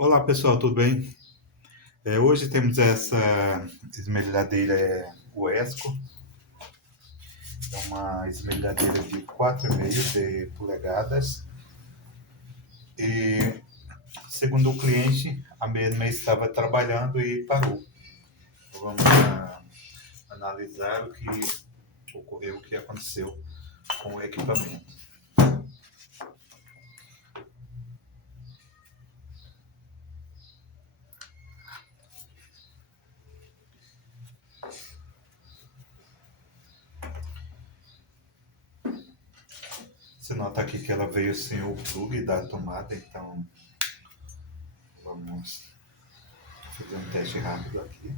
Olá pessoal, tudo bem? Hoje temos essa esmerilhadeira Uesco, é uma esmerilhadeira de 4,5 de polegadas e, segundo o cliente, a mesma estava trabalhando e parou. Então, vamos analisar o que ocorreu, o que aconteceu com o equipamento. Você nota aqui que ela veio sem o plug da tomada, então vamos fazer um teste rápido aqui.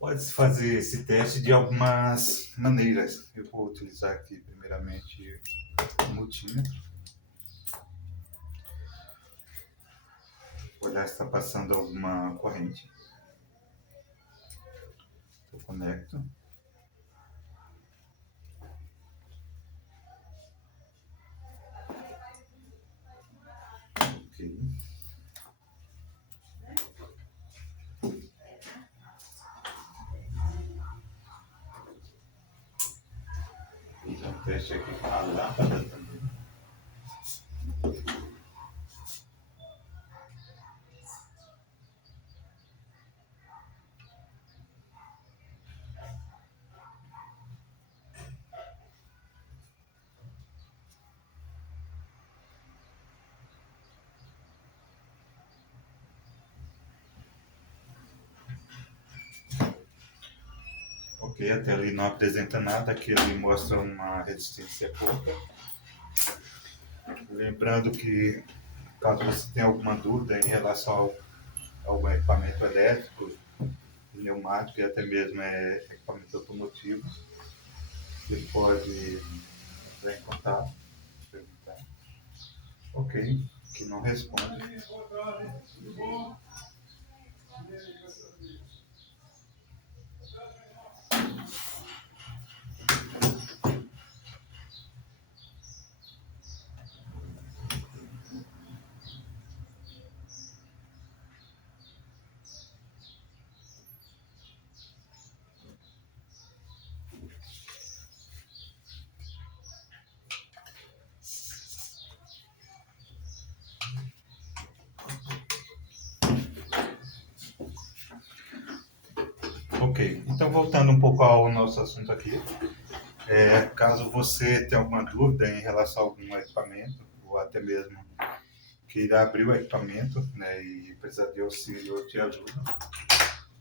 Pode-se fazer esse teste de algumas maneiras. Eu vou utilizar aqui primeiramente o multímetro. Olhar se está passando alguma corrente. Eu conecto. Ok. Então, teste aqui com a lâmpada também. Ok, até ali não apresenta nada, aqui ele mostra uma resistência pouca. Lembrando que, caso você tenha alguma dúvida em relação ao equipamento elétrico, pneumático e até mesmo equipamento automotivo, você pode entrar em contato, perguntar. Ok, que não responde. Ok, então voltando um pouco ao nosso assunto aqui, caso você tenha alguma dúvida em relação a algum equipamento, ou até mesmo queira abrir o equipamento, né, e precisar de auxílio ou de ajuda,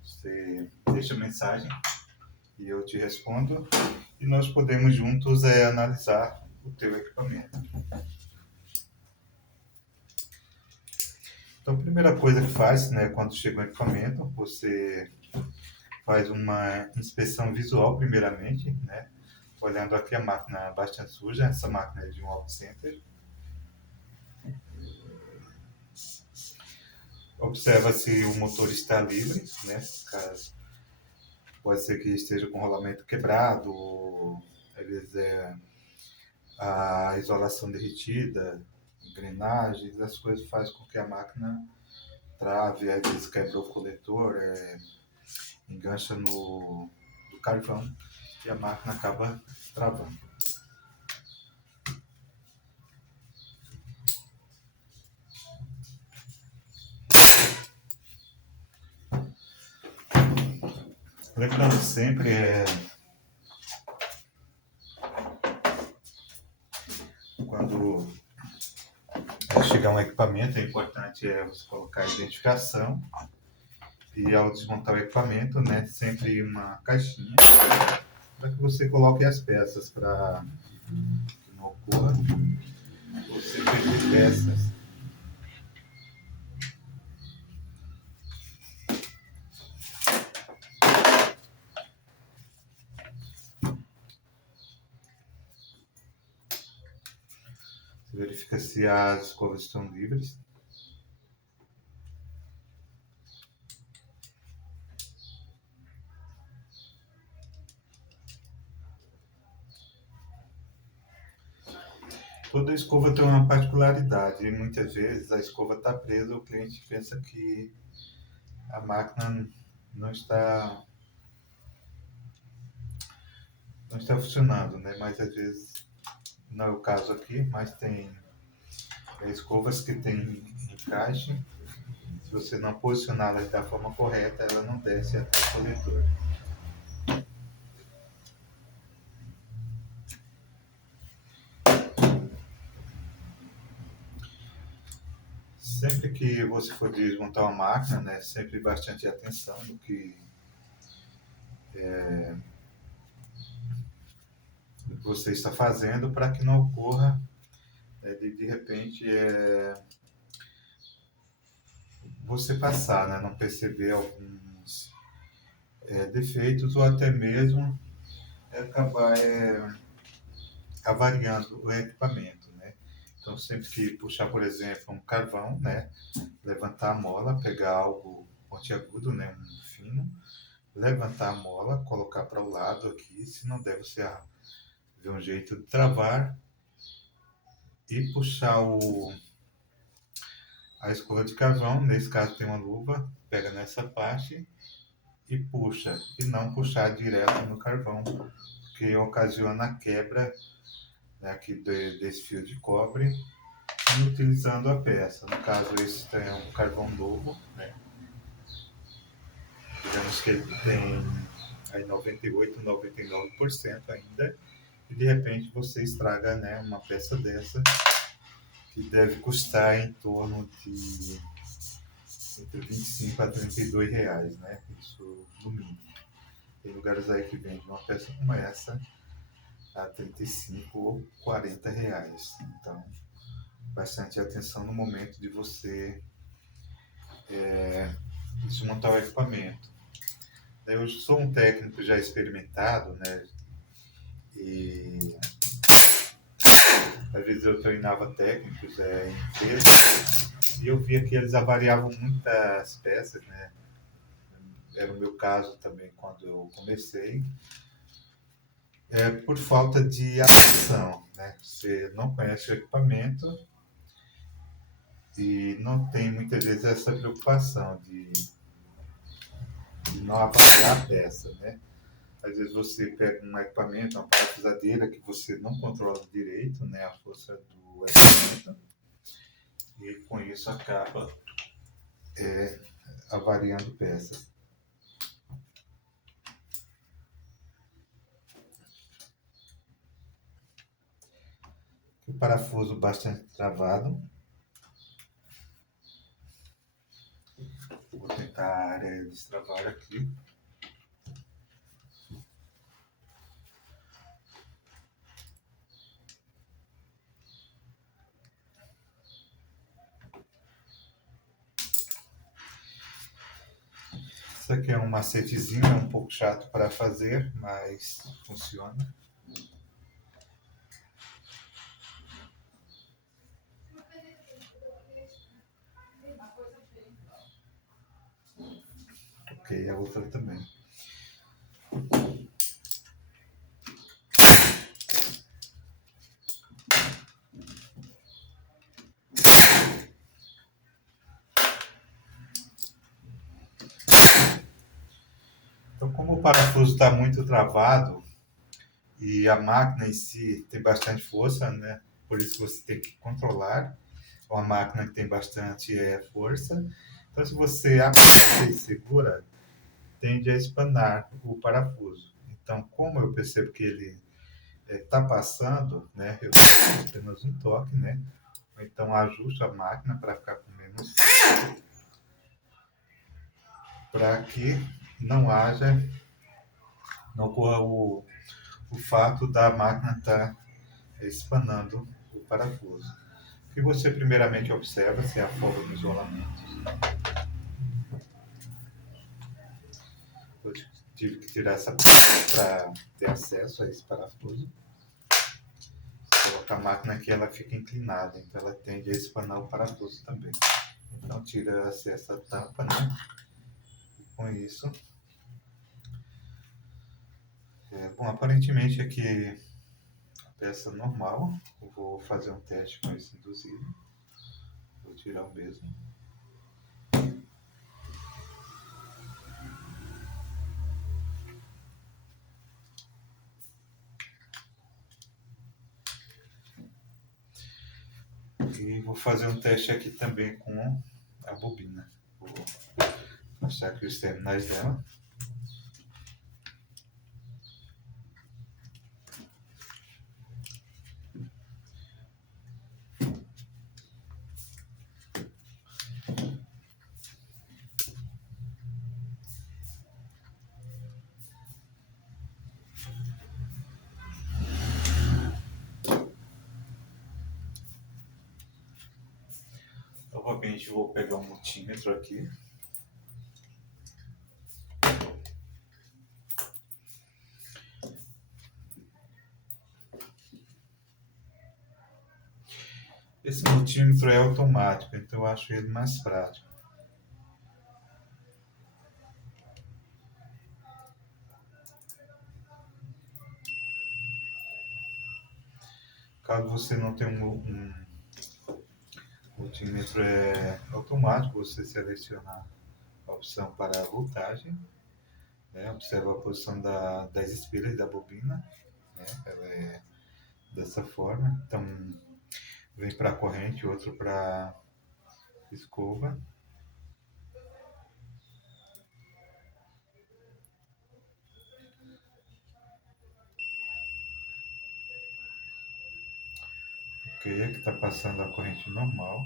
você deixa mensagem e eu te respondo e nós podemos juntos analisar o teu equipamento. Então, a primeira coisa que faz, né, quando chega o equipamento, você faz uma inspeção visual primeiramente, né, olhando aqui a máquina bastante suja, essa máquina é de um auto center. Observa se o motor está livre, né, caso pode ser que esteja com o rolamento quebrado, ou às vezes a isolação derretida, engrenagens, as coisas fazem com que a máquina trave, às vezes quebra o coletor, engancha no carvão e a máquina acaba travando. Lembrando sempre, Quando chegar um equipamento, é importante você colocar a identificação e ao desmontar o equipamento, né, sempre uma caixinha para que você coloque as peças para que não ocorra você perder peças. Você verifica se as escovas estão livres. Toda escova tem uma particularidade e muitas vezes a escova está presa, o cliente pensa que a máquina não está, não está funcionando, né? Mas às vezes não é o caso aqui, mas tem escovas que tem encaixe. Se você não posicioná-las da forma correta, ela não desce até o coletor. Sempre que você for desmontar uma máquina, né, sempre bastante atenção no que você está fazendo para que não ocorra de repente você passar, né, não perceber alguns defeitos ou até mesmo acabar avariando o equipamento, né? Então sempre que puxar, por exemplo, um carvão, né, levantar a mola, pegar algo pontiagudo, né, um fino, levantar a mola, colocar para o lado aqui, se não der você ver um jeito de travar e puxar a escova de carvão, nesse caso tem uma luva, pega nessa parte e puxa, e não puxar direto no carvão, que ocasiona a quebra, né, aqui desse fio de cobre, inutilizando a peça. No caso, esse é um carvão novo, né? Digamos que ele tem aí 98, 99% ainda, e de repente você estraga, né, uma peça dessa, que deve custar em torno de entre 25 a 32 reais, né? Isso no mínimo. Tem lugares aí que vendem uma peça como essa a 35 ou 40 reais. Então, bastante atenção no momento de você desmontar o equipamento. Eu sou um técnico já experimentado, né? E às vezes eu treinava técnicos em empresas e eu via que eles avariavam muitas peças, né? Era o meu caso também quando eu comecei. Por falta de atenção, né? Você não conhece o equipamento e não tem muitas vezes essa preocupação de não avaliar a peça, né? Às vezes você pega um equipamento, uma parafusadeira que você não controla direito, né, a força do equipamento, e com isso acaba avariando peças. O parafuso bastante travado. Vou tentar destravar aqui. Isso aqui é um macetezinho, é um pouco chato para fazer, mas funciona. Ok, a outra também. Então, como o parafuso está muito travado e a máquina em si tem bastante força, né? Por isso você tem que controlar. Uma máquina que tem bastante força. Então, se você aperta e segura, tende a espanar o parafuso. Então, como eu percebo que ele está passando, né? Eu dou apenas um toque, né? Ou então ajusto a máquina para ficar com menos, para que não haja, não ocorra o fato da máquina estar espanando o parafuso. O que você primeiramente observa se é a folga do isolamento. Eu tive que tirar essa para ter acesso a esse parafuso. Colocar a máquina aqui, ela fica inclinada, então ela tende a espanar o parafuso também. Então tira-se essa tampa, né? E com isso, bom, aparentemente aqui a peça normal. Eu vou fazer um teste com esse induzido. Vou tirar o mesmo. E vou fazer um teste aqui também com a bobina. Vou mostrar aqui os terminais dela. Novamente vou pegar um multímetro aqui. Esse multímetro é automático, então eu acho ele mais prático. Caso você não tenha um multímetro automático, você seleciona a opção para a voltagem, né? Observa a posição das espiras da bobina, né? Ela é dessa forma. Então, vem para a corrente, outro para escova. Ok, aqui está passando a corrente normal.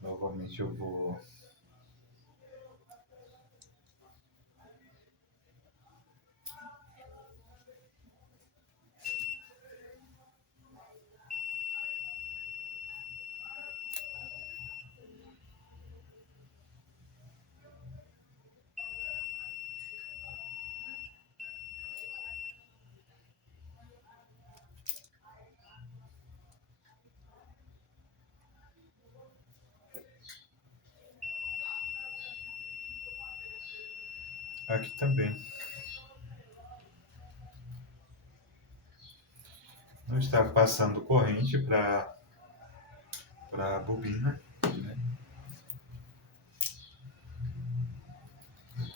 Novamente eu vou aqui também. Não está passando corrente para a bobina, né?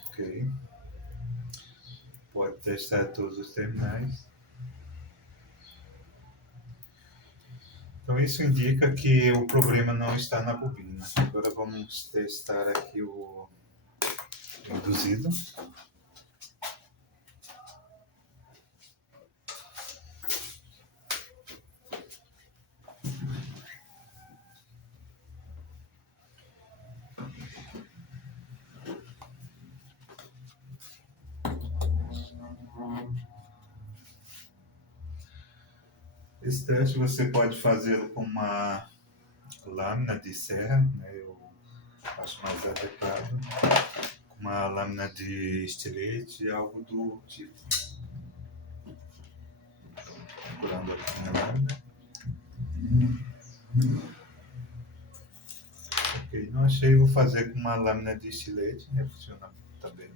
Ok. Pode testar todos os terminais. Então isso indica que o problema não está na bobina. Agora vamos testar aqui o induzido. Esse teste você pode fazê-lo com uma lâmina de serra, né? Eu acho mais adequado. Com uma lâmina de estilete, algo do tipo. Procurando aqui na lâmina. Ok, não achei, vou fazer com uma lâmina de estilete, né? Funciona também.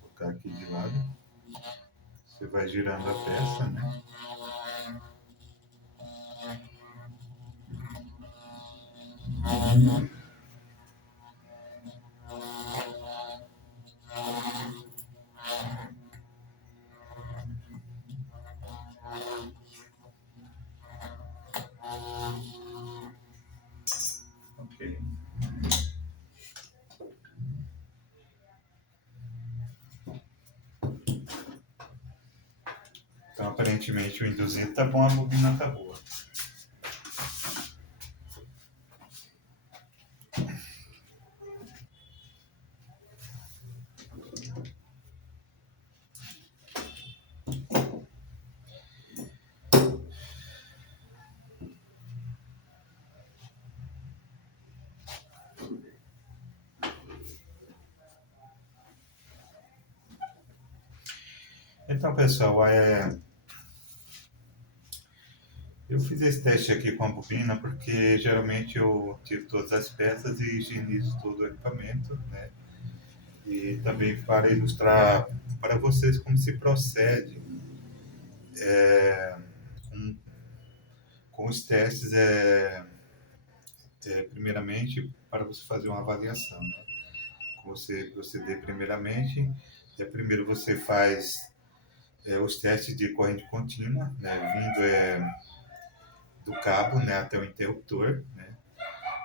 Vou colocar aqui de lado. Você vai girando a peça, né? Ok. aparentemente o induzido tá bom, a bobina tá boa. Então, pessoal, eu fiz esse teste aqui com a bobina porque geralmente eu tiro todas as peças e higienizo todo o equipamento, né? E também para ilustrar para vocês como se procede com, com os testes, primeiramente para você fazer uma avaliação, né? Como você proceder primeiramente, primeiro você faz os testes de corrente contínua, né? Vindo do cabo, né, até o interruptor, né?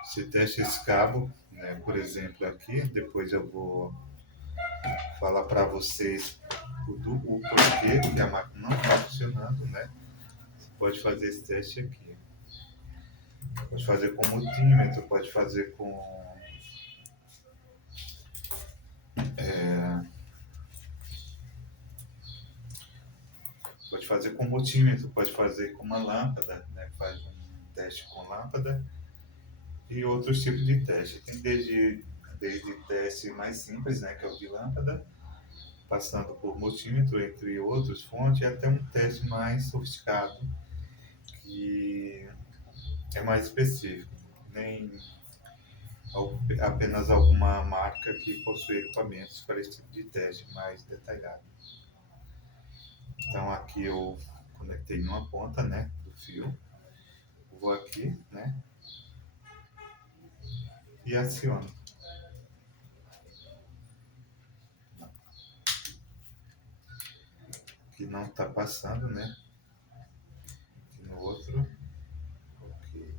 Você testa esse cabo, né, por exemplo, aqui. Depois eu vou falar para vocês o porquê que a máquina não está funcionando, né? Você pode fazer esse teste aqui. Pode fazer com multímetro, pode fazer pode fazer com multímetro, pode fazer com uma lâmpada, né? Faz um teste com lâmpada e outros tipos de teste. Tem desde teste mais simples, né, que é o de lâmpada, passando por multímetro, entre outros fontes, até um teste mais sofisticado, que é mais específico. Nem apenas alguma marca que possui equipamentos para esse tipo de teste mais detalhado. Então aqui eu conectei numa ponta, né, do fio, vou aqui, né, e aciono. Aqui não está passando, né, aqui no outro, ok.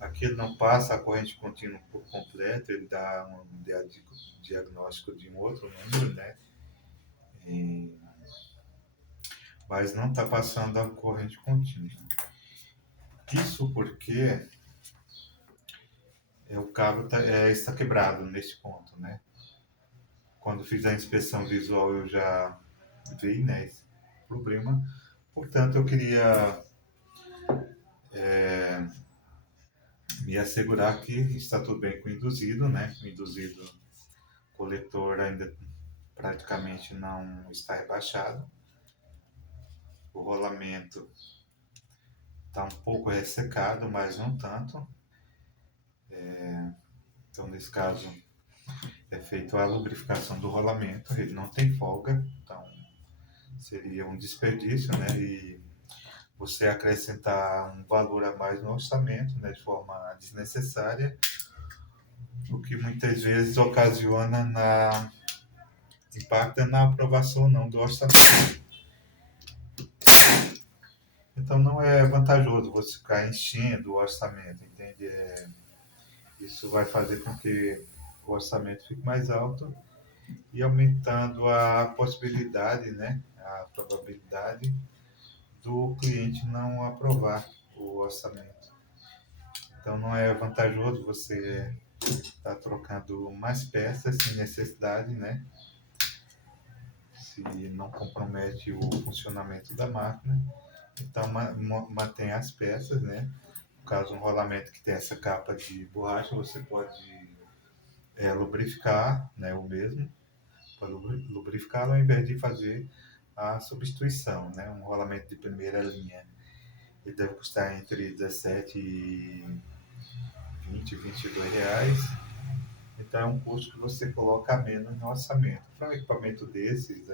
Aqui ele não passa a corrente contínua por completo, ele dá um diagnóstico de um outro número, né? E, mas não está passando a corrente contínua. Isso porque o cabo está quebrado nesse ponto, né? Quando fiz a inspeção visual eu já vi, né, esse problema. Portanto, eu queria me assegurar que está tudo bem com o induzido, né? O induzido coletor ainda praticamente não está rebaixado. O rolamento está um pouco ressecado, mas não tanto. Então, nesse caso, é feita a lubrificação do rolamento, ele não tem folga, então seria um desperdício, né? E você acrescentar um valor a mais no orçamento, né, de forma desnecessária, o que muitas vezes impacta na aprovação ou não do orçamento. Então não é vantajoso você ficar enchendo o orçamento, entende? Isso vai fazer com que o orçamento fique mais alto e aumentando a possibilidade, né, a probabilidade do cliente não aprovar o orçamento. Então não é vantajoso você estar trocando mais peças sem necessidade, né? Se não compromete o funcionamento da máquina. Então mantém as peças, né? No caso, um rolamento que tem essa capa de borracha, você pode lubrificar, né, o mesmo, para lubrificá-lo ao invés de fazer a substituição, né? Um rolamento de primeira linha, ele deve custar entre 17 e 20, R$ 22. Então é um custo que você coloca a menos no orçamento. Para um equipamento desses,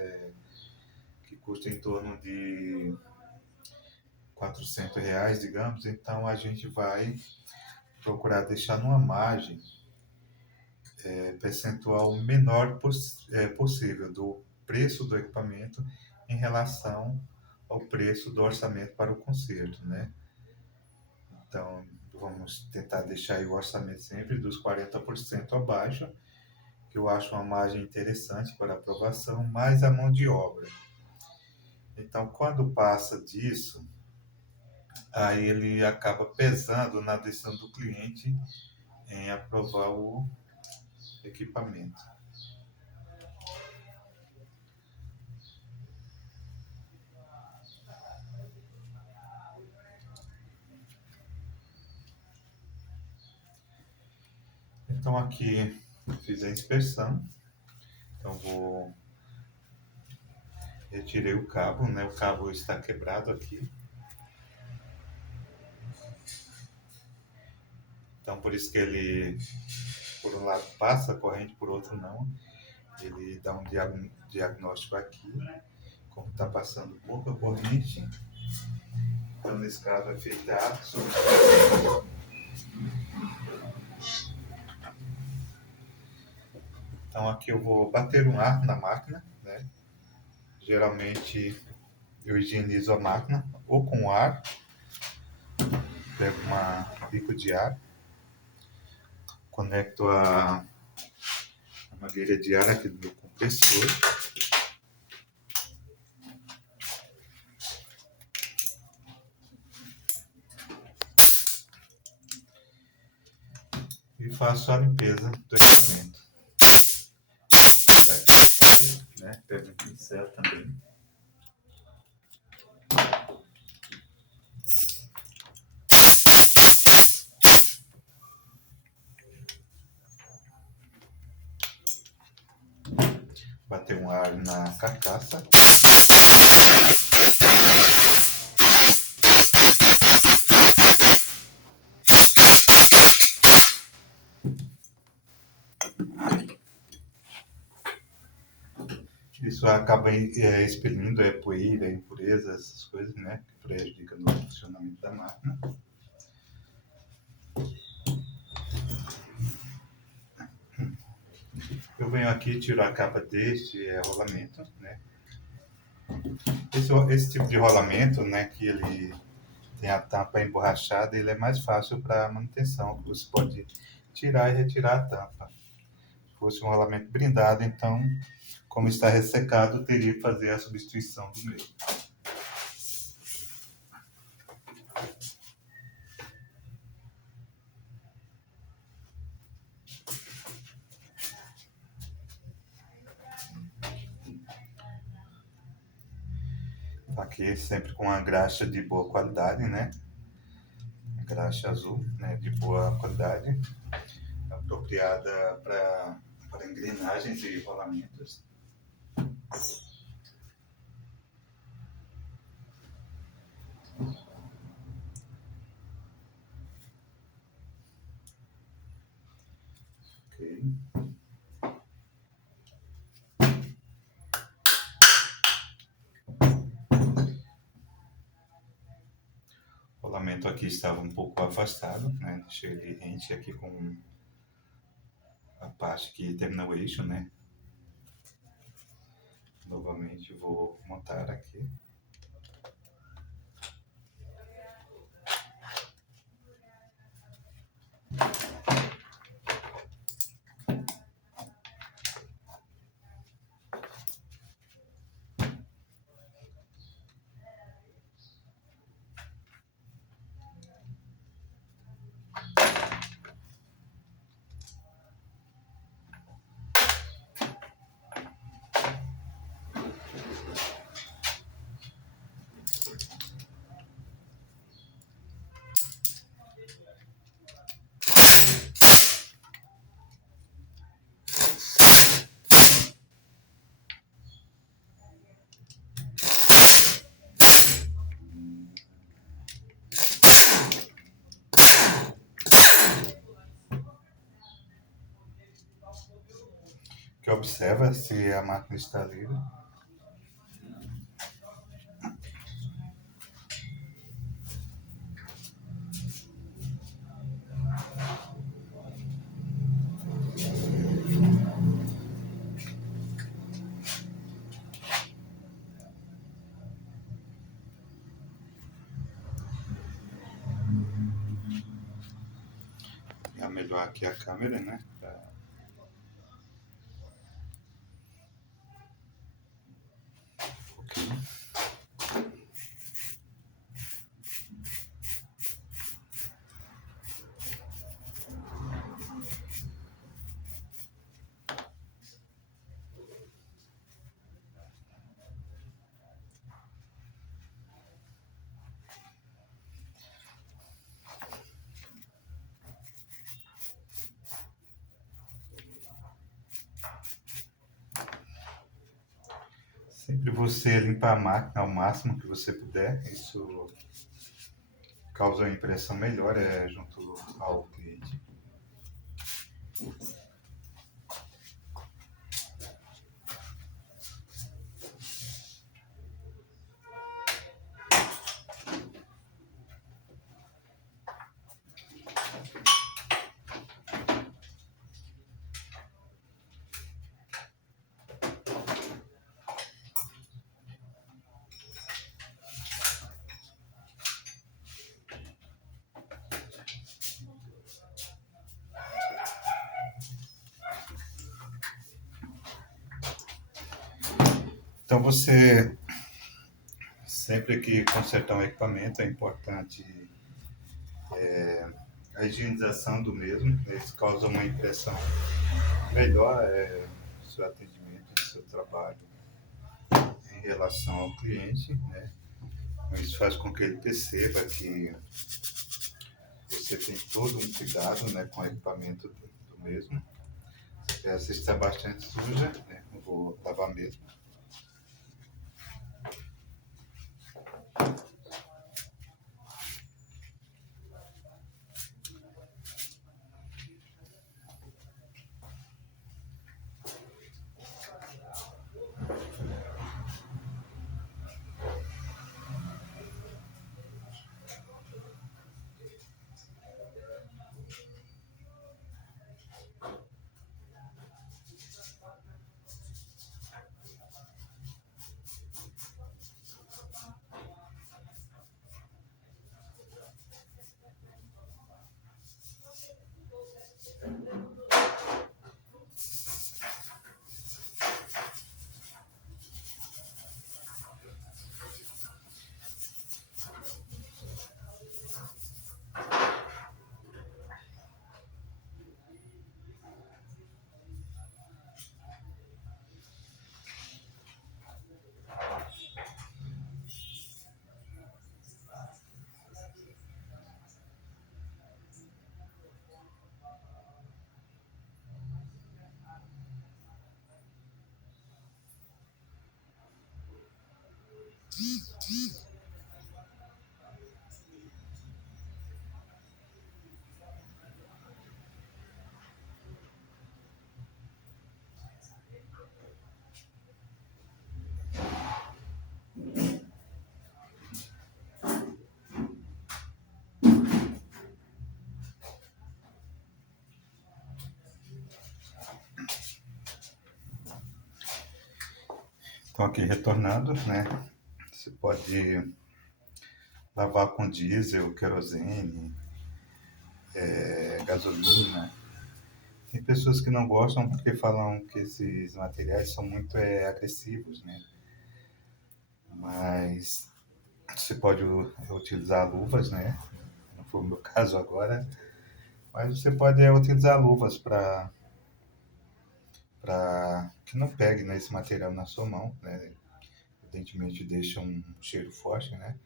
que custa em torno de R$ 400, digamos, então a gente vai procurar deixar numa margem percentual menor possível do preço do equipamento em relação ao preço do orçamento para o conserto, né? Então, vamos tentar deixar aí o orçamento sempre dos 40% abaixo, que eu acho uma margem interessante para aprovação, mais a mão de obra. Então, quando passa disso, aí ele acaba pesando na decisão do cliente em aprovar o equipamento. Então aqui fiz a inspeção, então retirei o cabo, né? O cabo está quebrado aqui. Então por isso que ele, por um lado passa a corrente, por outro não. Ele dá um diagnóstico aqui, como está passando pouca corrente. Então nesse caso é feita a substituição. Então aqui eu vou bater um ar na máquina, né? Geralmente eu higienizo a máquina ou com ar, pego um bico de ar, conecto a mangueira de ar aqui do meu compressor. E faço a limpeza do equipamento. Aqui, né? Pego um pincel também. Bater um ar na carcaça. Isso acaba expelindo poeira, impureza, essas coisas, né? Que prejudica no funcionamento da máquina. Eu venho aqui e tiro a capa deste rolamento, né? Esse tipo de rolamento, né, que ele tem a tampa emborrachada, ele é mais fácil para manutenção, que você pode tirar e retirar a tampa. Se fosse um rolamento blindado, então, como está ressecado, teria que fazer a substituição do mesmo. Aqui sempre com uma graxa de boa qualidade, né? Graxa azul, né? De boa qualidade, apropriada para engrenagens e rolamentos. Ok. O rolamento aqui estava um pouco afastado, né? Deixei ele rente aqui com a parte que termina o eixo, né? Novamente vou montar aqui. Que observa se a máquina está livre. melhor aqui a câmera, né? Ok. Sempre você limpar a máquina ao máximo que você puder, isso causa uma impressão melhor junto ao cliente. Então você, sempre que consertar um equipamento, é importante a higienização do mesmo, né? Isso causa uma impressão melhor no seu atendimento, no seu trabalho em relação ao cliente, né? Isso faz com que ele perceba que você tem todo um cuidado, né, com o equipamento do mesmo. Se está bastante suja, né, eu vou lavar mesmo. Então aqui retornando, né? Você pode lavar com diesel, querosene, gasolina. Tem pessoas que não gostam porque falam que esses materiais são muito agressivos, né? Mas você pode utilizar luvas, né? Não foi o meu caso agora, mas você pode utilizar luvas para que não pegue, né, esse material na sua mão, né? Evidentemente deixa um cheiro forte, né?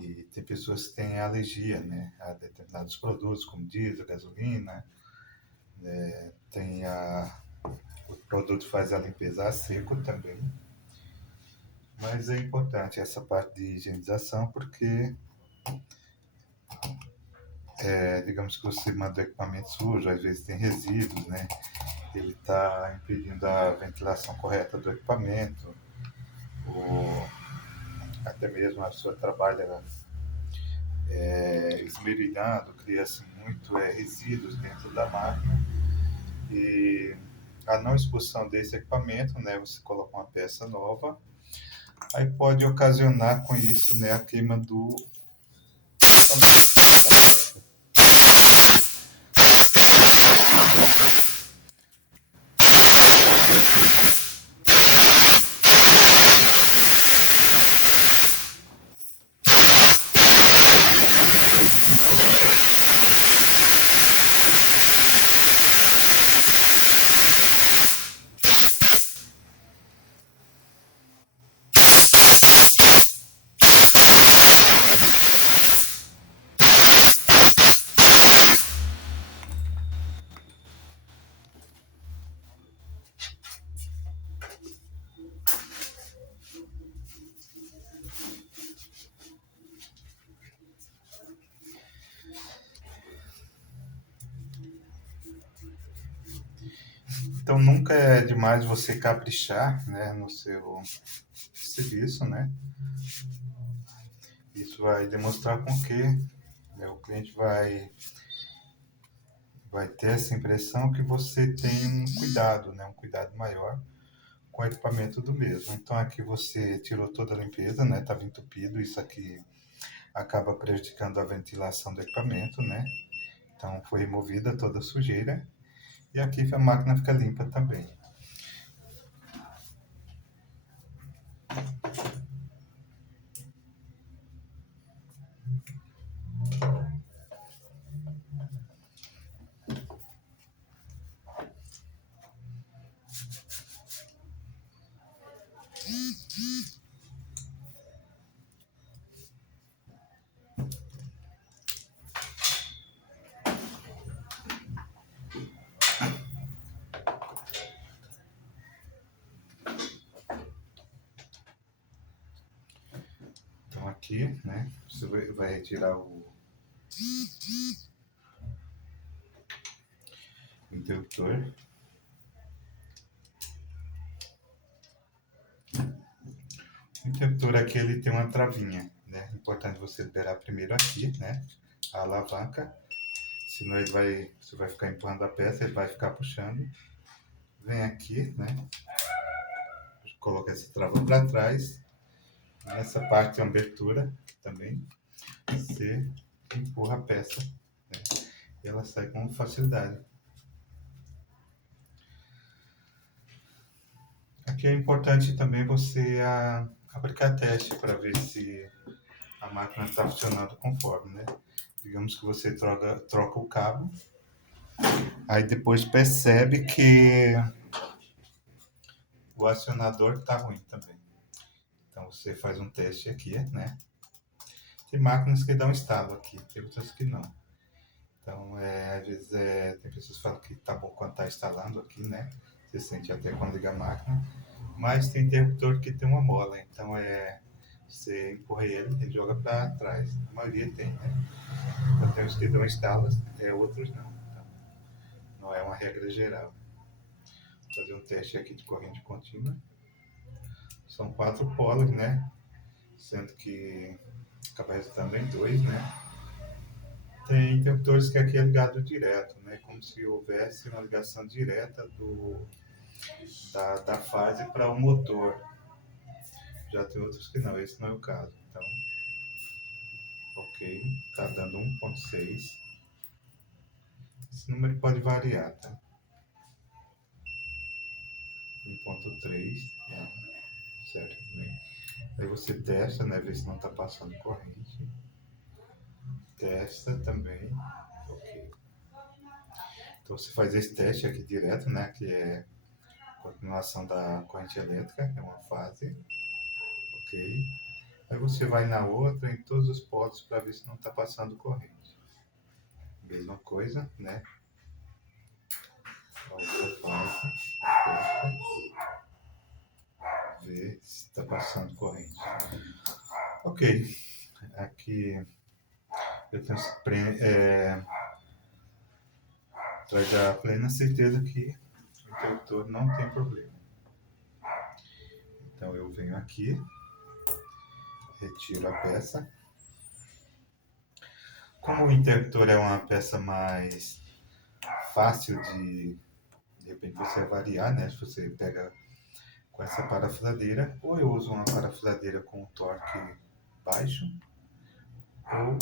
E tem pessoas que têm alergia, né, a determinados produtos, como diesel, gasolina, o produto faz a limpeza a seco também. Mas é importante essa parte de higienização porque, digamos que você manda o equipamento sujo, às vezes tem resíduos, né? Ele está impedindo a ventilação correta do equipamento, ou até mesmo a pessoa trabalha esmerilhando, cria-se muito resíduos dentro da máquina, e a não expulsão desse equipamento, né, você coloca uma peça nova, aí pode ocasionar com isso, né, a queima do equipamento. Então nunca é demais você caprichar, né, no seu serviço, né? Isso vai demonstrar com que, né, o cliente vai ter essa impressão que você tem um cuidado, né, um cuidado maior com o equipamento do mesmo. Então aqui você tirou toda a limpeza, né? Estava entupido, isso aqui acaba prejudicando a ventilação do equipamento, né? Então foi removida toda a sujeira e aqui a máquina fica limpa também. Então aqui, né, você vai retirar o interruptor. O interruptor aqui ele tem uma travinha, né? É importante você liberar primeiro aqui, né, a alavanca, senão você vai ficar empurrando a peça, ele vai ficar puxando. Vem aqui, né, coloca essa trava para trás. Nessa parte tem uma abertura também. Você empurra a peça, né, e ela sai com facilidade. Aqui é importante também você aplicar teste para ver se a máquina está funcionando conforme, né? Digamos que você troca o cabo, aí depois percebe que o acionador está ruim também. Então você faz um teste aqui, né? Tem máquinas que dão estalo aqui, tem outras que não. Então, às vezes tem pessoas que falam que tá bom quando está instalando aqui, né? Você sente até quando liga a máquina. Mas tem interruptor que tem uma mola, então você empurra ele joga para trás. A maioria tem, né? Então tem os que dão estalos, outros não. Então, não é uma regra geral. Vou fazer um teste aqui de corrente contínua. São 4 polos, né? Sendo que acaba resultando em 2, né? Tem interruptores que aqui é ligado direto, né? Como se houvesse uma ligação direta da fase para o motor. Já tem outros que não, esse não é o caso. Então, ok, tá dando 1.6. Esse número pode variar, tá? 1.3, certo também. Aí você testa, né? Ver se não tá passando corrente. Testa também, ok. Então você faz esse teste aqui direto, né? Que é continuação da corrente elétrica, é uma fase, ok. Aí você vai na outra, em todos os polos, para ver se não está passando corrente. Mesma coisa, né? A outra fase, ver se está passando corrente. Ok, aqui eu tenho traz a plena certeza que o interruptor não tem problema. Então eu venho aqui, retiro a peça. Como o interruptor é uma peça mais fácil de repente você variar, né? Se você pega com essa parafusadeira, ou eu uso uma parafusadeira com torque baixo, ou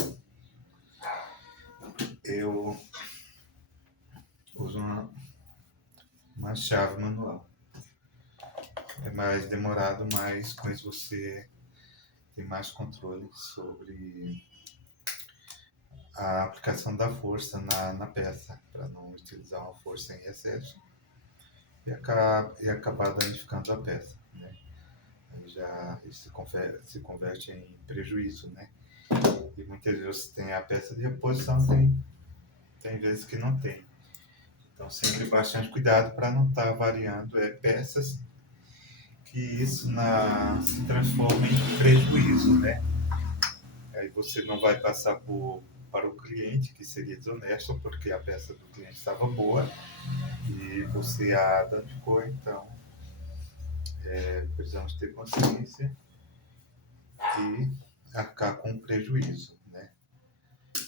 eu uso uma chave manual. É mais demorado, mas com isso você tem mais controle sobre a aplicação da força na peça, para não utilizar uma força em excesso e acabar danificando a peça, né? Aí já isso se converte em prejuízo, né? E muitas vezes tem a peça de reposição, tem vezes que não tem. Então sempre bastante cuidado para não estar variando peças, que isso se transforma em prejuízo, né? Aí você não vai passar por para o cliente, que seria desonesto, porque a peça do cliente estava boa e você a danificou. Então, precisamos ter consciência e arcar com prejuízo, né?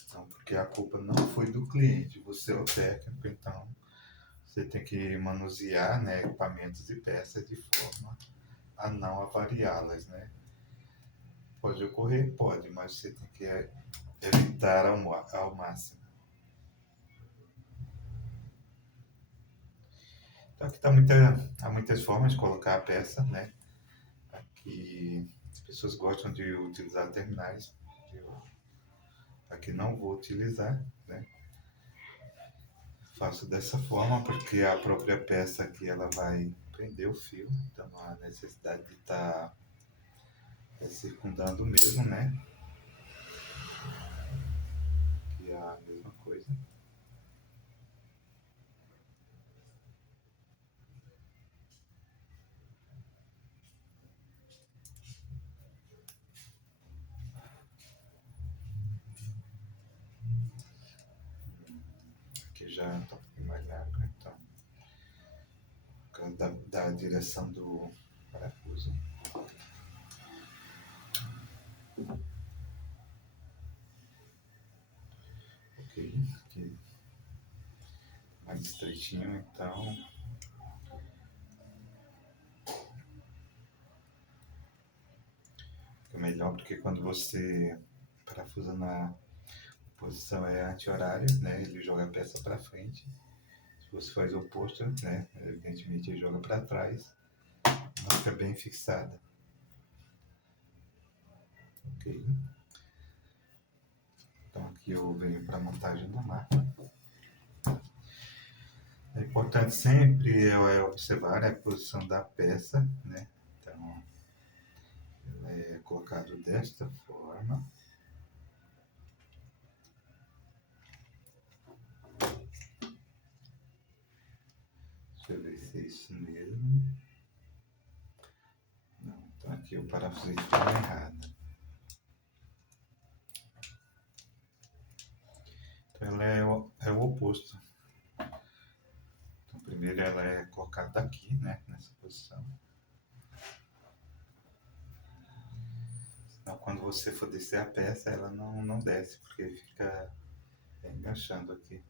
Então, porque a culpa não foi do cliente, você é o técnico, então você tem que manusear, né, equipamentos e peças de forma a não avariá-las, né? Pode ocorrer? Pode, mas você tem que evitar ao máximo. Então aqui há muitas formas de colocar a peça, né? Aqui as pessoas gostam de utilizar terminais, eu aqui não vou utilizar, né? Faço dessa forma porque a própria peça aqui ela vai prender o fio, então não há necessidade de estar circundando mesmo, né? Que é a mesma coisa. Aqui já está um pouquinho mais largo, então, por causa da direção do parafuso. Ok, aqui mais estreitinho, então. É melhor porque quando você parafusa na posição anti-horária, né, ele joga a peça para frente. Se você faz o oposto, né, evidentemente ele joga para trás, não fica bem fixada. Ok. Então aqui eu venho para a montagem da máquina. É importante sempre observar a posição da peça, né? Então, ela é colocado desta forma. Deixa eu ver se é isso mesmo. Não, então aqui eu parafusei de forma errada. Então ela é o oposto. Então primeiro ela é colocada aqui, né? Nessa posição. Então quando você for descer a peça, ela não desce, porque fica enganchando aqui.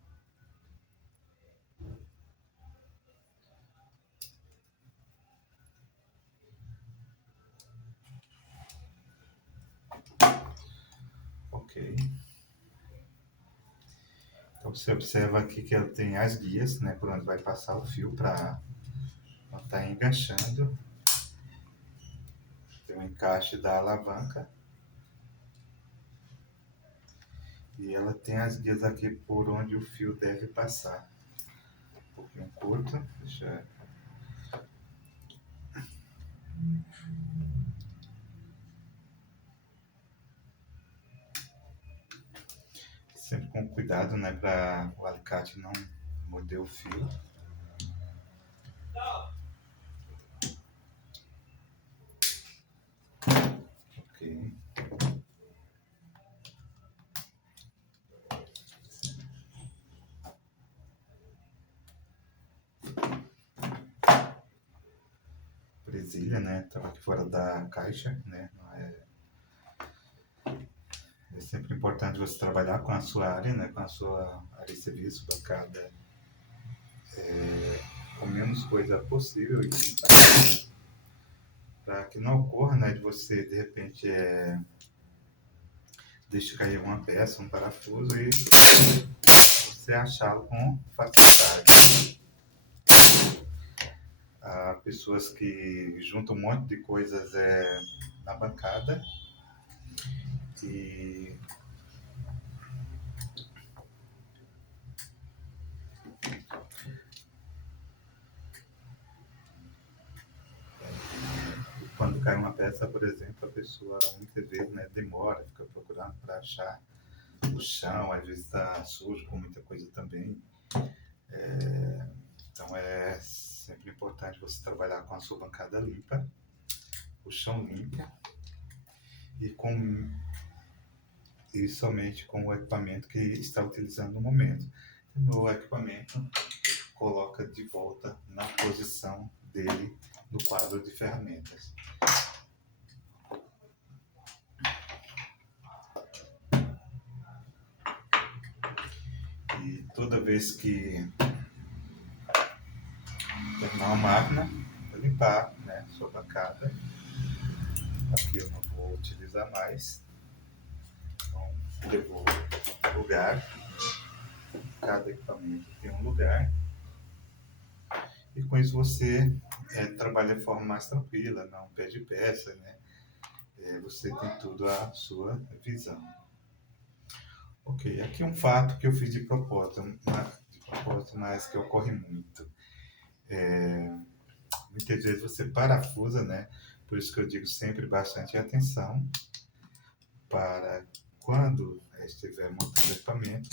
Ok. Então você observa aqui que ela tem as guias, né, por onde vai passar o fio para não estar enganchando. Tem o encaixe da alavanca. E ela tem as guias aqui por onde o fio deve passar. Um pouquinho curto, deixa. Sempre com cuidado, né, para o alicate não morder o fio. Ok. Presilha, né, estava aqui fora da caixa, né, é sempre importante você trabalhar com a sua área, né, com a sua área de serviço, bancada, com menos coisa possível, para que não ocorra, né, de você de repente deixar cair uma peça, um parafuso e você achá-lo com facilidade. Há pessoas que juntam um monte de coisas na bancada e quando cai uma peça, por exemplo, a pessoa muitas vezes, né, demora, fica procurando para achar o chão, às vezes está sujo com muita coisa também. Então é sempre importante você trabalhar com a sua bancada limpa, o chão limpo e com e somente com o equipamento que está utilizando no momento. No equipamento, coloca de volta na posição dele no quadro de ferramentas. E toda vez que terminar a máquina, vou limpar, né, sua bancada. Aqui eu não vou utilizar mais. Então, devolvo o lugar. Cada equipamento tem um lugar. E com isso você trabalha de forma mais tranquila, não perde peça, né? Você tem tudo à sua visão. Ok, aqui um fato que eu fiz de propósito, mas que ocorre muito. Muitas vezes você parafusa, né? Por isso que eu digo sempre bastante atenção para quando estiver montando equipamento.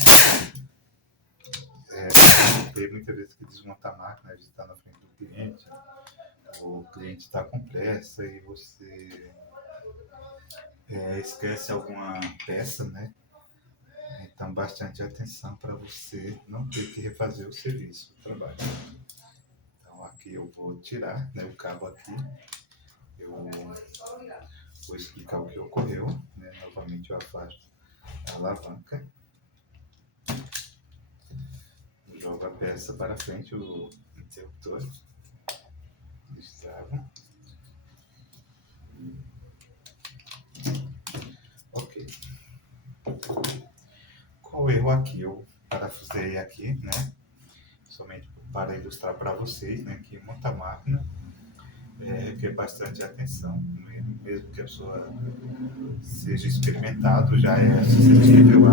Tem muitas vezes que desmontar a máquina, a gente está na frente do cliente, o cliente está com pressa e você esquece alguma peça, né? Então, bastante atenção para você não ter que refazer o serviço, o trabalho. Então, aqui eu vou tirar, né, o cabo aqui. Eu vou explicar o que ocorreu, né? Novamente eu afasto a alavanca. Jogo a peça para frente, o interruptor. Destravo. Ok. Qual o erro aqui? Eu parafusei aqui, né? Somente para ilustrar para vocês, né, que montar máquina requer bastante atenção, mesmo que a pessoa seja experimentado, já é suscetível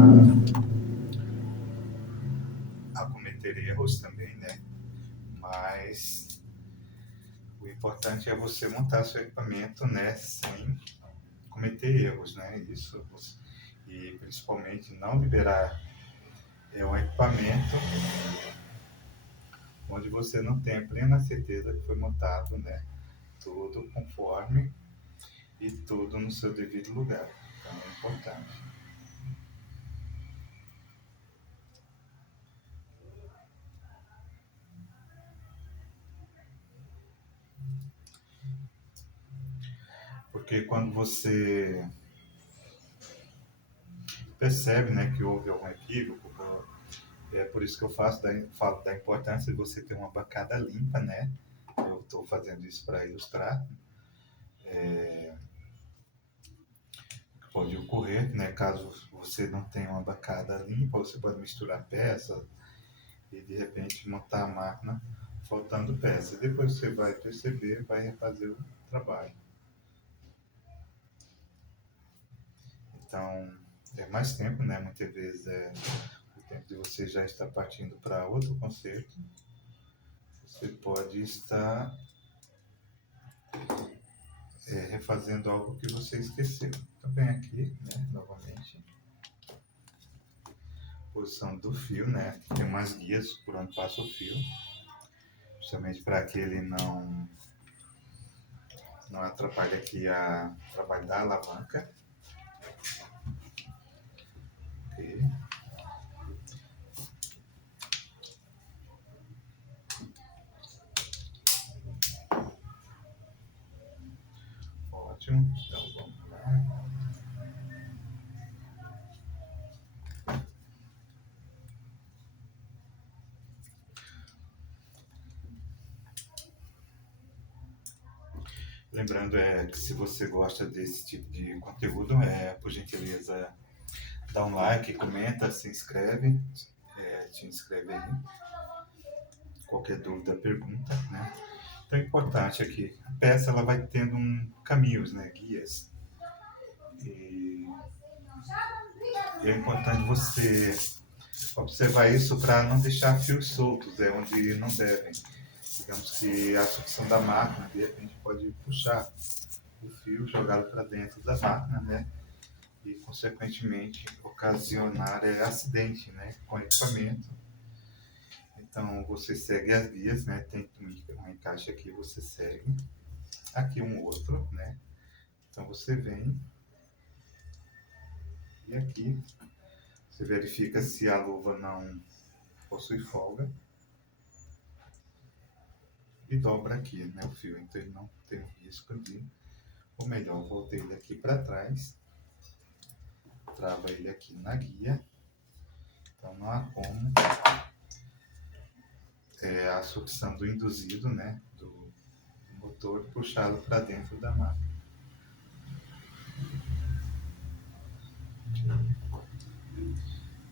a cometer erros também, né? Mas o importante é você montar seu equipamento, né, sem cometer erros, né? Isso, e principalmente não liberar um equipamento onde você não tem plena certeza que foi montado, né? Tudo conforme e tudo no seu devido lugar. Então é importante. Porque quando você percebe, né, que houve algum equívoco, é por isso que eu falo da importância de você ter uma bancada limpa, né? Eu estou fazendo isso para ilustrar. Pode ocorrer, né? Caso você não tenha uma bancada limpa, você pode misturar peças e de repente montar a máquina faltando peças. Depois você vai perceber, vai refazer o trabalho. Então, é mais tempo, né? Muitas vezes é o tempo de você já estar partindo para outro concerto. Você pode estar refazendo algo que você esqueceu. Também aqui, né? Novamente. Posição do fio, né? Tem umas guias por onde passa o fio. Justamente para que ele não atrapalhe aqui o trabalho da alavanca. Ok. Ótimo. Então vamos lá. Lembrando que se você gosta desse tipo de conteúdo, por gentileza, dá um like, comenta, se inscreve, te inscreve aí. Qualquer dúvida, pergunta, né? Então é importante aqui, a peça ela vai tendo caminhos, né, guias. E é importante você observar isso para não deixar fios soltos, onde não devem. Digamos que a sucção da máquina, de repente, pode puxar o fio jogado para dentro da máquina, né? E, consequentemente, ocasionar acidente, né, com o equipamento. Então, você segue as guias, né? Tem um encaixe aqui, você segue. Aqui um outro, né? Então, você vem E aqui você verifica se a luva não possui folga e dobra aqui, né, o fio, então ele não tem risco de, ou melhor, voltei ele aqui para trás, trava ele aqui na guia, então não há como a sucção do induzido, né, do motor puxá-lo para dentro da máquina.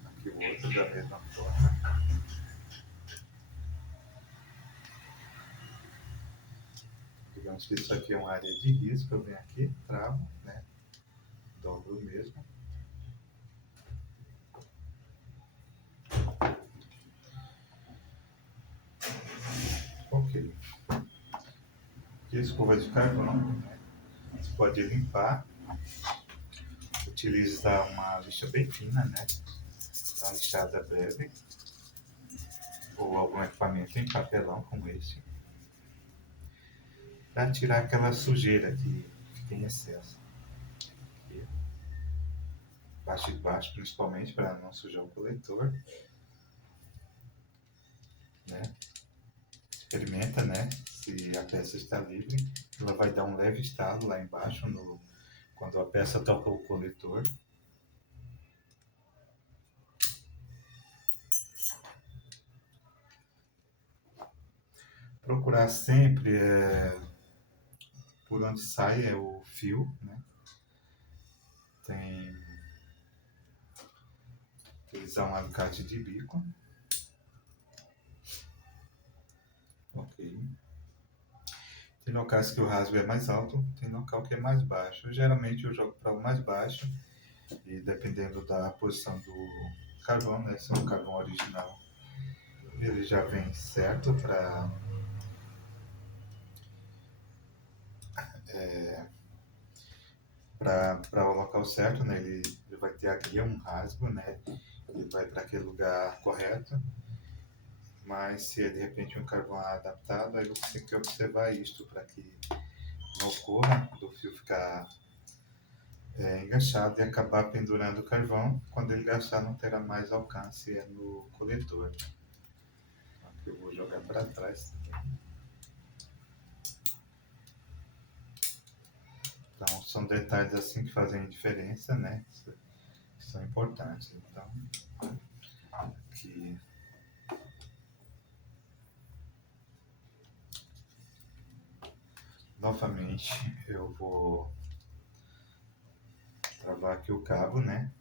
Aqui o outro da mesma forma. Digamos que isso aqui é uma área de risco, eu venho aqui, travo, né, dobro mesmo. Ok. Aqui a escova de carvão, né, você pode limpar, utilizar uma lixa bem fina, né, uma lixada breve, ou algum equipamento em papelão como esse, para tirar aquela sujeira que fica em excesso. Aqui, baixo e baixo, principalmente para não sujar o coletor, né? Experimenta, né? Se a peça está livre, ela vai dar um leve estalo lá embaixo quando a peça toca o coletor. Procurar sempre por onde sai o fio, né? Tem utilizar um alicate de bico. Ok. Tem locais que o rasgo é mais alto, tem local que é mais baixo. Geralmente eu jogo para o mais baixo e dependendo da posição do carvão, né? Se é um carvão original, ele já vem certo para o local certo, né? Ele vai ter aqui um rasgo, né? Ele vai para aquele lugar correto. Mas se é de repente um carvão adaptado, aí você tem que observar isto para que não ocorra do fio ficar enganchado e acabar pendurando o carvão. Quando ele enganchar, não terá mais alcance no coletor. Aqui eu vou jogar para trás também. Então, são detalhes assim que fazem diferença, né? Que são importantes. Então, aqui. Novamente, eu vou travar aqui o cabo, né?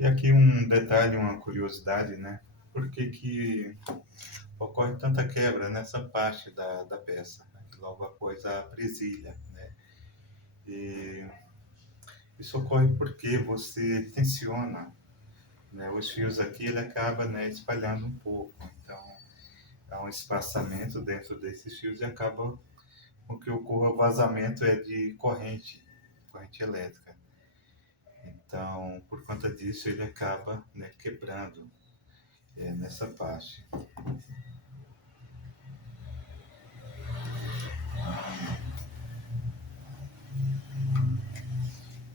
E aqui um detalhe, uma curiosidade, né? Por que ocorre tanta quebra nessa parte da peça, né? Logo após a presilha, né? E isso ocorre porque você tensiona, né? Os fios aqui, ele acaba, né, espalhando um pouco. Então, há um espaçamento dentro desses fios e acaba com que ocorra o vazamento de corrente elétrica. Então, por conta disso, ele acaba, né, quebrando nessa parte.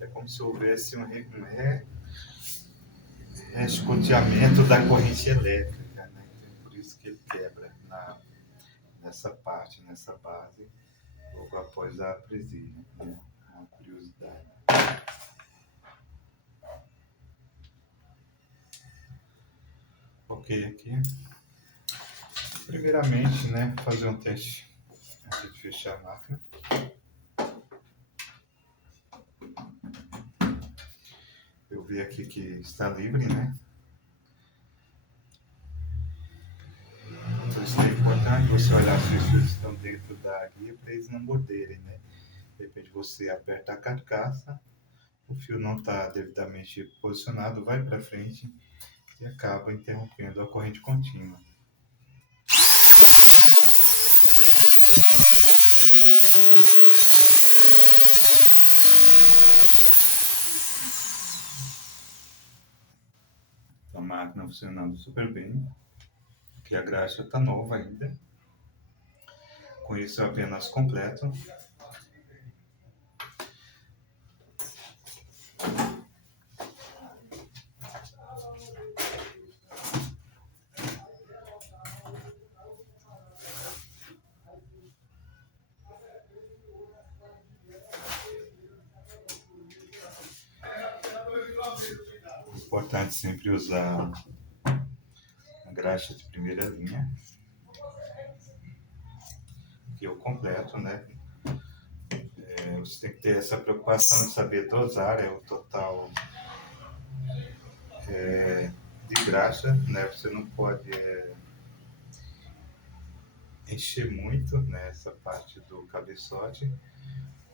É como se houvesse um escoteamento da corrente elétrica, né? Então, por isso que ele quebra nessa parte, nessa base, logo após a presilha, né? Uma curiosidade. Ok, aqui. Primeiramente, né, fazer um teste antes de fechar a máquina. Eu vi aqui que está livre, né? Por isso é importante você olhar se os fios estão dentro da guia para eles não morderem, né? De repente você aperta a carcaça, o fio não está devidamente posicionado, vai para frente e acaba interrompendo a corrente contínua. A máquina funcionando super bem, que a graxa está nova ainda. Com isso eu apenas completo. É importante sempre usar a graxa de primeira linha, que eu completo, né? Você tem que ter essa preocupação de saber dosar o total de graxa, né? Você não pode encher muito, né, essa parte do cabeçote,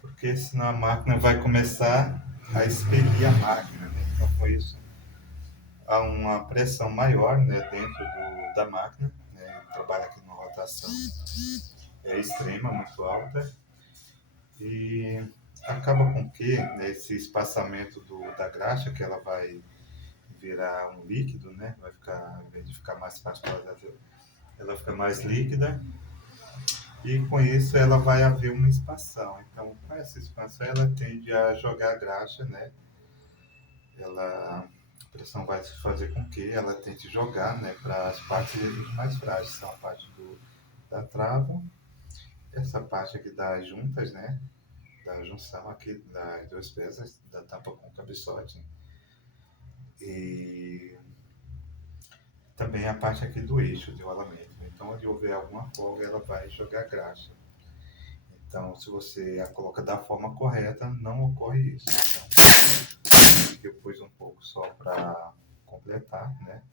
porque senão a máquina vai começar a expelir a máquina, né? Então, com isso, há uma pressão maior, né, dentro da máquina, né? Trabalha aqui numa rotação extrema, muito alta, e acaba com que, né, esse espaçamento da graxa, que ela vai virar um líquido, né, vai ficar, em vez de ficar mais pastosa, ela fica mais líquida, e com isso ela vai haver uma expansão. Então, com essa expansão, ela tende a jogar a graxa, né? A pressão vai fazer com que ela tente jogar, né, para as partes mais frágeis, são a parte da trava, essa parte aqui das juntas, né, da junção aqui das duas peças, da tampa com o cabeçote, e também a parte aqui do eixo de rolamento. Então, onde houver alguma folga, ela vai jogar graxa. Então, se você a coloca da forma correta, não ocorre isso. Então, eu pus um pouco só para completar, né?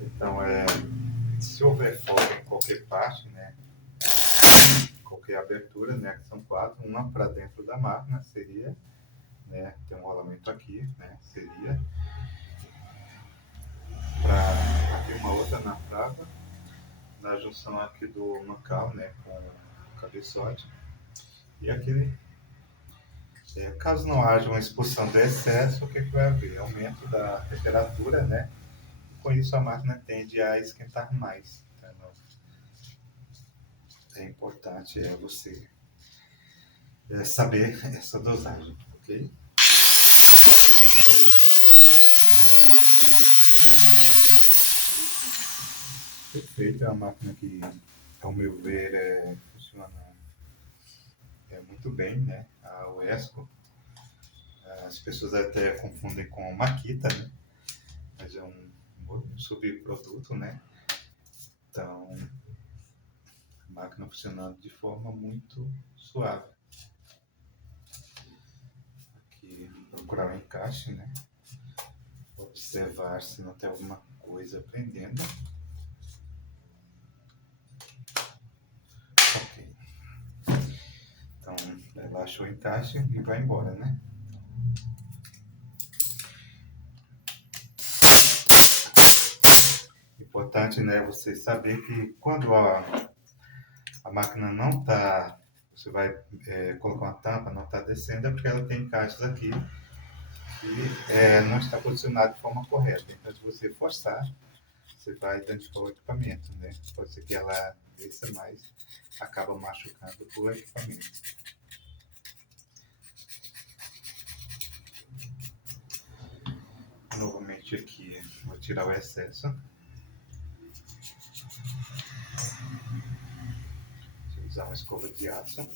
Então, se houver folga em qualquer parte, né? Qualquer abertura, né? Que são 4, uma para dentro da máquina seria, né? Tem um rolamento aqui, né? Seria para aqui uma outra na trava, na junção aqui do mancal, né, com o cabeçote. E aqui, caso não haja uma expulsão de excesso, o que vai haver? Aumento da temperatura, né? E com isso a máquina tende a esquentar mais. Então, é importante você saber essa dosagem, ok? Perfeito, é uma máquina que, ao meu ver, funciona muito bem, né? A Wesco. As pessoas até confundem com Makita, né? Mas é um subproduto, né? Então, a máquina funcionando de forma muito suave. Aqui, procurar o encaixe, né? Observar se não tem alguma coisa prendendo. Ok. Então, relaxa o encaixe e vai embora, né? Importante, né, você saber que quando a máquina não está, você vai colocar uma tampa, não está descendo, é porque ela tem encaixes aqui que não está posicionado de forma correta. Então, se você forçar, você vai danificar o equipamento, né? Pode ser que ela desça mais, acaba machucando o equipamento. Novamente aqui, vou tirar o excesso. Vou usar uma escova de aço.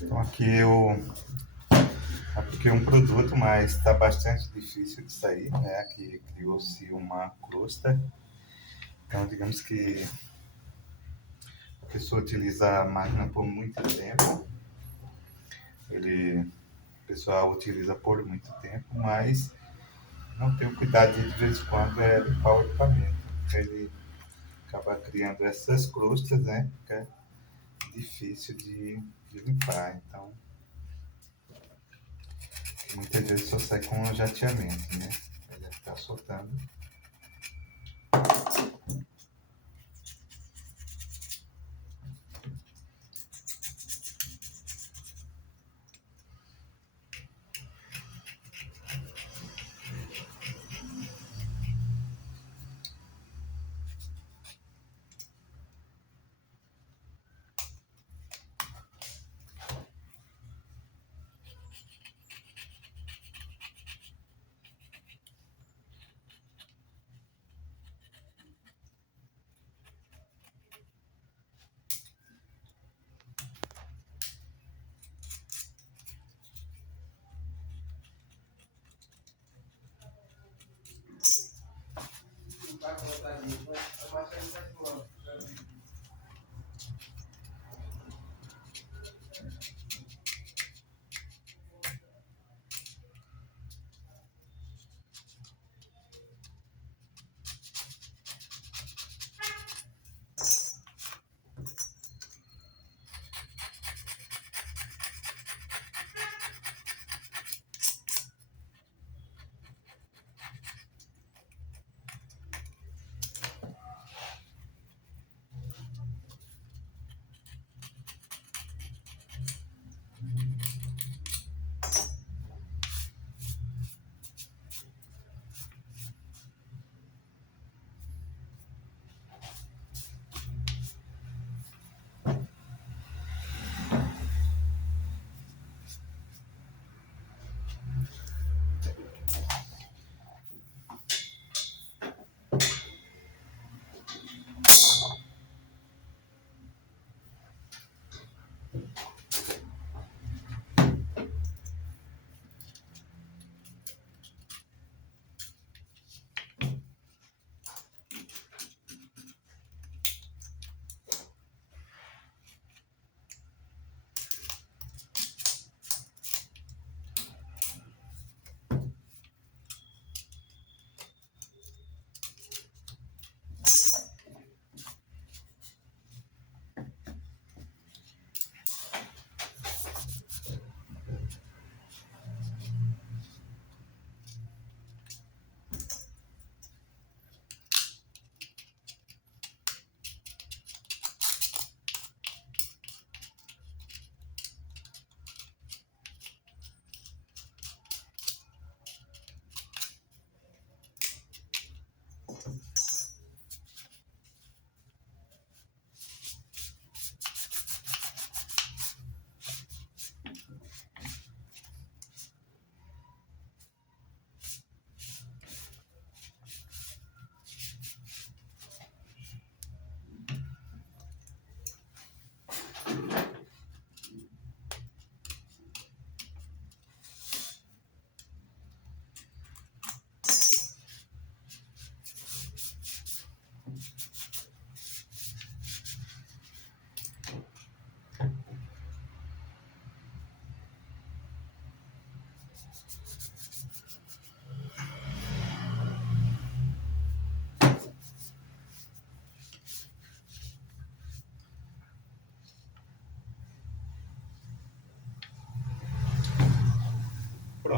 Então aqui eu apliquei um produto, mas está bastante difícil de sair, né? Aqui criou-se uma crosta. Então digamos que a pessoa utiliza a máquina por muito tempo. O pessoal utiliza por muito tempo, mas não tem o cuidado de vez em quando limpar o equipamento. Ele acaba criando essas crostas, né? Fica difícil de limpar. Então, muitas vezes só sai com um jateamento, né? Ele deve estar soltando.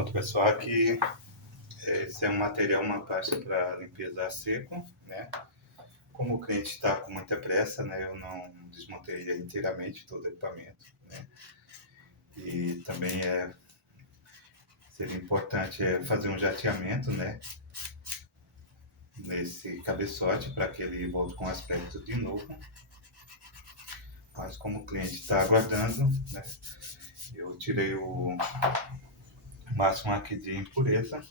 Pronto, pessoal, aqui esse é um material, uma pasta para limpeza a seco, né? Como o cliente está com muita pressa, né, eu não desmontei inteiramente todo o equipamento, né? E também seria importante fazer um jateamento, né, nesse cabeçote para que ele volte com aspecto de novo. Mas como o cliente está aguardando, né, eu tirei o máximo aqui de impureza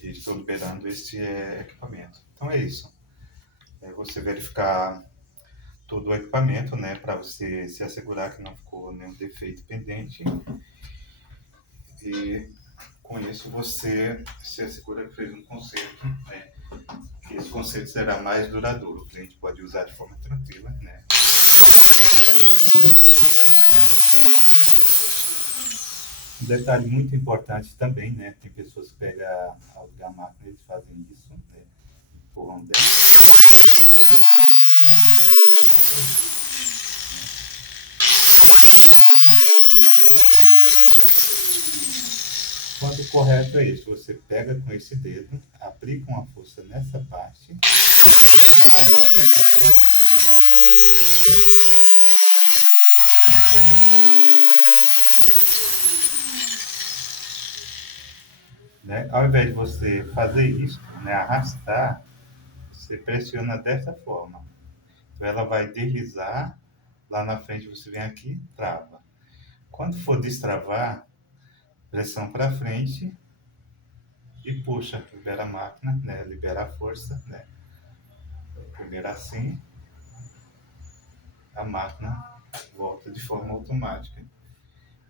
e estou liberando este equipamento. Então é isso. É você verificar todo o equipamento, né, para você se assegurar que não ficou nenhum defeito pendente. E com isso você se assegura que fez um conserto, né, que esse conserto será mais duradouro. O cliente pode usar de forma tranquila, né. Um detalhe muito importante também, né, tem pessoas que pegam ao ligar a máquina, eles fazem isso, né, empurram dentro. Quando o correto é isso, você pega com esse dedo, aplica uma força nessa parte, né? Ao invés de você fazer isso, né, arrastar, você pressiona dessa forma. Então ela vai deslizar, lá na frente você vem aqui, trava. Quando for destravar, pressão para frente e puxa, libera a máquina, né? Libera a força, né? Primeiro assim, a máquina volta de forma automática.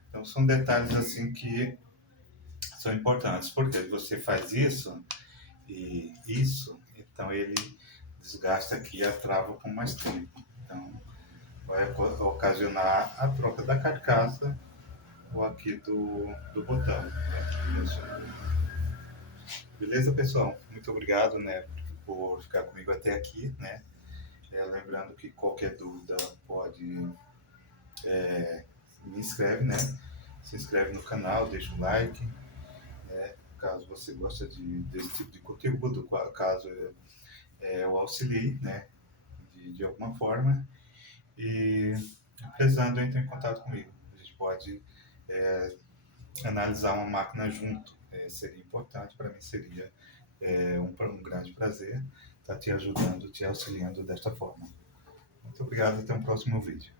Então são detalhes assim que são importantes, porque você faz isso e isso, então ele desgasta aqui a trava com mais tempo. Então vai ocasionar a troca da carcaça ou aqui do botão. Né? Beleza, pessoal? Muito obrigado, né, por ficar comigo até aqui, né? Lembrando que qualquer dúvida pode me inscreve, né? Se inscreve no canal, deixa o like, né? Caso você goste desse tipo de conteúdo, caso eu auxilie, né? De alguma forma. E precisando, entre em contato comigo. A gente pode analisar uma máquina junto. Seria importante, para mim seria um grande prazer estar te ajudando, te auxiliando desta forma. Muito obrigado, até o próximo vídeo.